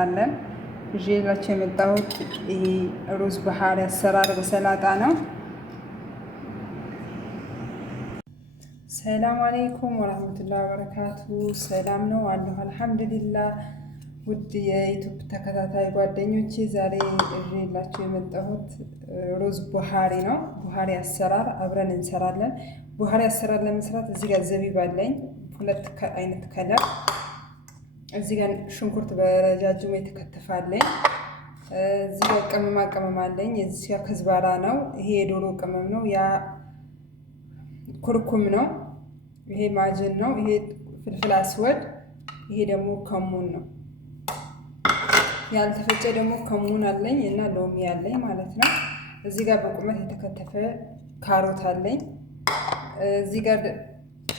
አለን ይዤላችሁ የመጣሁት ይሄ ሩዝ ባህሪ አሰራር በሰላጣ ነው። ሰላም አለይኩም ወራህመቱላሂ ወበረካቱ። ሰላም ነው አለሁ አልሐምዱሊላህ። ውድ የዩቲዩብ ተከታታይ ጓደኞቼ ዛሬ ይዤላችሁ የመጣሁት ሩዝ ቡሃሪ ነው። ቡሃሪ አሰራር አብረን እንሰራለን። ቡሃሪ አሰራር ለመስራት እዚህ ጋር ዘቢብ አለኝ፣ ሁለት አይነት ከለር። እዚህ ጋር ሽንኩርት በረጃጅሙ የተከተፋለኝ። እዚህ ጋር ቅመም አለኝ። እዚህ ጋር ከዝባራ ነው። ይሄ የዶሮ ቅመም ነው። ያ ኩርኩም ነው። ይሄ ማጅን ነው። ይሄ ፍልፍል አስወድ። ይሄ ደግሞ ከሙን ነው። ያልተፈጨ ደግሞ ከሙን አለኝ እና ሎሚ አለኝ ማለት ነው። እዚህ ጋር በቁመት የተከተፈ ካሮት አለኝ። እዚህ ጋር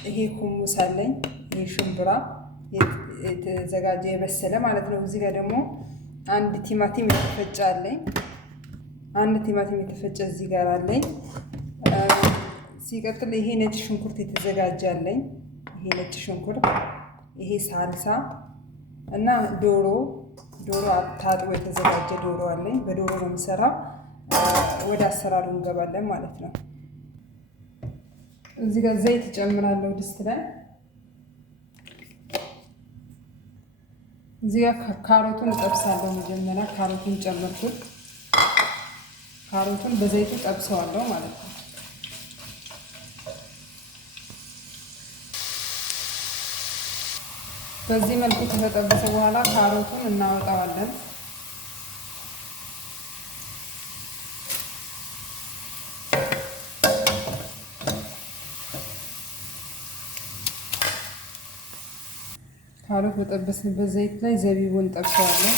ይሄ ሁሙስ አለኝ። ይሄ ሽምብራ የተዘጋጀ የበሰለ ማለት ነው። እዚህ ጋር ደግሞ አንድ ቲማቲም የተፈጨ አለኝ። አንድ ቲማቲም የተፈጨ እዚህ ጋር አለኝ። ሲቀጥል ይሄ ነጭ ሽንኩርት የተዘጋጀ አለኝ። ይሄ ነጭ ሽንኩርት፣ ይሄ ሳልሳ እና ዶሮ ታጥቦ የተዘጋጀ ዶሮ አለኝ። በዶሮ ነው የምሰራው። ወደ አሰራሩ እንገባለን ማለት ነው። እዚህ ጋር ዘይት እጨምራለሁ ድስት ላይ። እዚህ ጋር ካሮቱን እጠብሳለሁ። መጀመሪያ ካሮቱን ጨመርኩት። ካሮቱን በዘይቱ ጠብሰዋለሁ ማለት ነው። በዚህ መልኩ ከተጠበሰ በኋላ ካሮቱን እናወጣዋለን። ካሮት በጠበስንበት ዘይት ላይ ዘቢቡን እንጠብሰዋለን።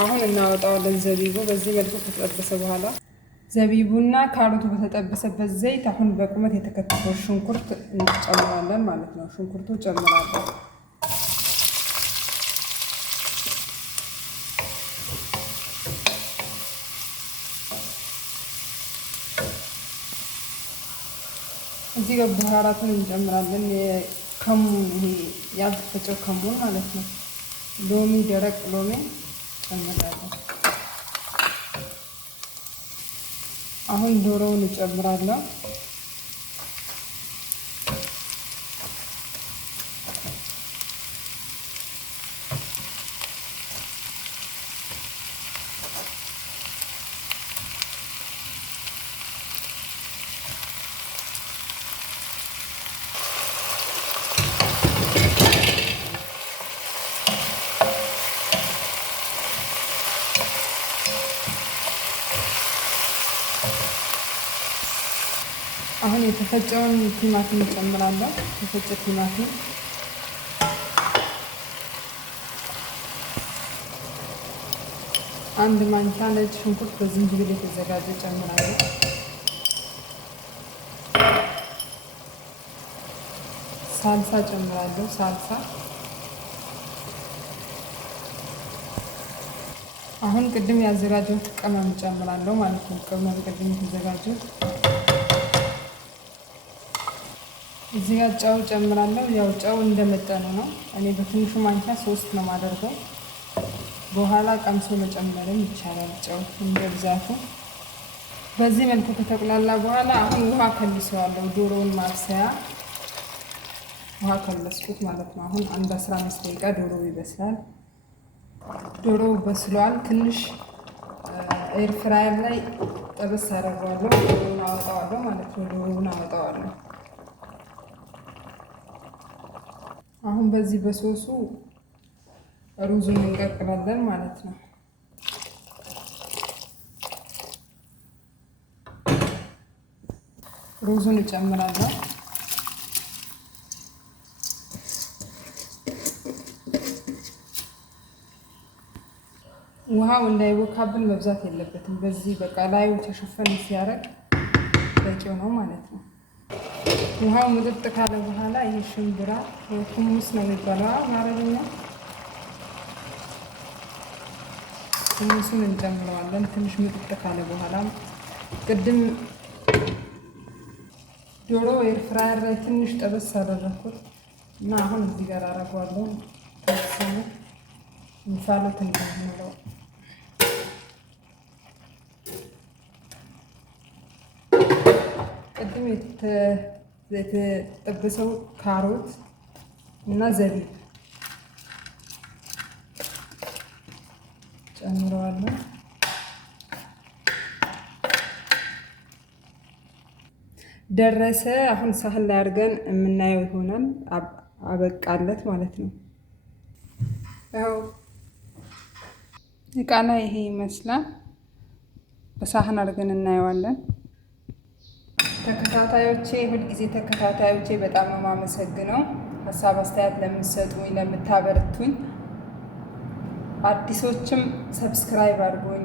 አሁን እናወጣዋለን። ዘቢቡ በዚህ መልኩ ከተጠበሰ በኋላ ዘቢቡና ካሮቱ በተጠበሰበት ዘይት አሁን በቁመት የተከተፈው ሽንኩርት እንጨምራለን ማለት ነው። ሽንኩርቱ ጨምራለሁ። እዚህ ጋር ባህራቱን እንጨምራለን። ከሙን፣ ይሄ ያልተፈጨው ከሙን ማለት ነው። ሎሚ፣ ደረቅ ሎሚ ጨምራለሁ። አሁን ዶሮውን እጨምራለሁ። አሁን የተፈጨውን ቲማቲም እጨምራለሁ። የተፈጨ ቲማቲም፣ አንድ ማንኪያ ነጭ ሽንኩርት በዝንጅብል የተዘጋጀ እጨምራለሁ። ሳልሳ እጨምራለሁ። ሳልሳ አሁን ቅድም ያዘጋጀሁት ቅመም እጨምራለሁ ማለት ነው። ቅመም ቅድም የተዘጋጀው። እዚህ ጋር ጨው ጨምራለሁ። ያው ጨው እንደመጠኑ ነው። እኔ በትንሹ ማንኪያ 3 ነው የማደርገው። በኋላ ቀምሶ መጨመርም ይቻላል ጨው እንደ ብዛቱ። በዚህ መልኩ ከተቁላላ በኋላ አሁን ውሃ ከልሰዋለሁ። ዶሮውን ማብሰያ ውሃ ከለስኩት ማለት ነው። አሁን አንድ 15 ደቂቃ ዶሮ ይበስላል። ዶሮው በስሏል። ትንሽ ኤር ፍራየር ላይ ጠበስ አደርገዋለሁ። ዶሮውን አወጣዋለሁ ማለት ነው። ዶሮውን አወጣዋለሁ። አሁን በዚህ በሶሱ ሩዙን እንቀቅላለን ማለት ነው። ሩዙን እጨምራለሁ። ውሃው እንዳይቦካብን መብዛት የለበትም። በዚህ በቃ ላዩ ተሸፈን ሲያደርግ በቂው ነው ማለት ነው። ውሃው ምጥጥ ካለ በኋላ ይሄ ሽምብራ ሁሙስ ነው የሚባለው በአረብኛ። ሁሙሱን እንጨምረዋለን። ትንሽ ምጥጥ ካለ በኋላ ቅድም ዶሮ ኤር ፍራየር ላይ ትንሽ ጠበስ አደረኩት እና አሁን እዚህ ጋር አደርገዋለሁ። ተወሰነ እንፋሎት እንደሚለው ቅድም የተጠበሰው ካሮት እና ዘቢብ ጨምረዋለሁ። ደረሰ። አሁን ሳህን ላይ አድርገን የምናየው ይሆናል። አበቃለት ማለት ነው። ያው እቃ ላይ ይሄ ይመስላል። በሳህን አድርገን እናየዋለን። ተከታታዮቼ፣ ሁልጊዜ ተከታታዮቼ በጣም ነው የማመሰግነው። ሀሳብ አስተያየት ለምትሰጡኝ፣ ለምታበረቱኝ፣ አዲሶችም ሰብስክራይብ አድርጎኝ፣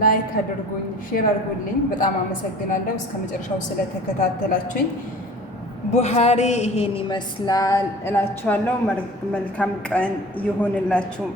ላይክ አድርጎኝ፣ ሼር አድርጎልኝ በጣም አመሰግናለሁ። እስከ መጨረሻው ስለተከታተላችሁኝ። ቡሃሬ ይሄን ይመስላል እላችኋለሁ። መልካም ቀን ይሆንላችሁ።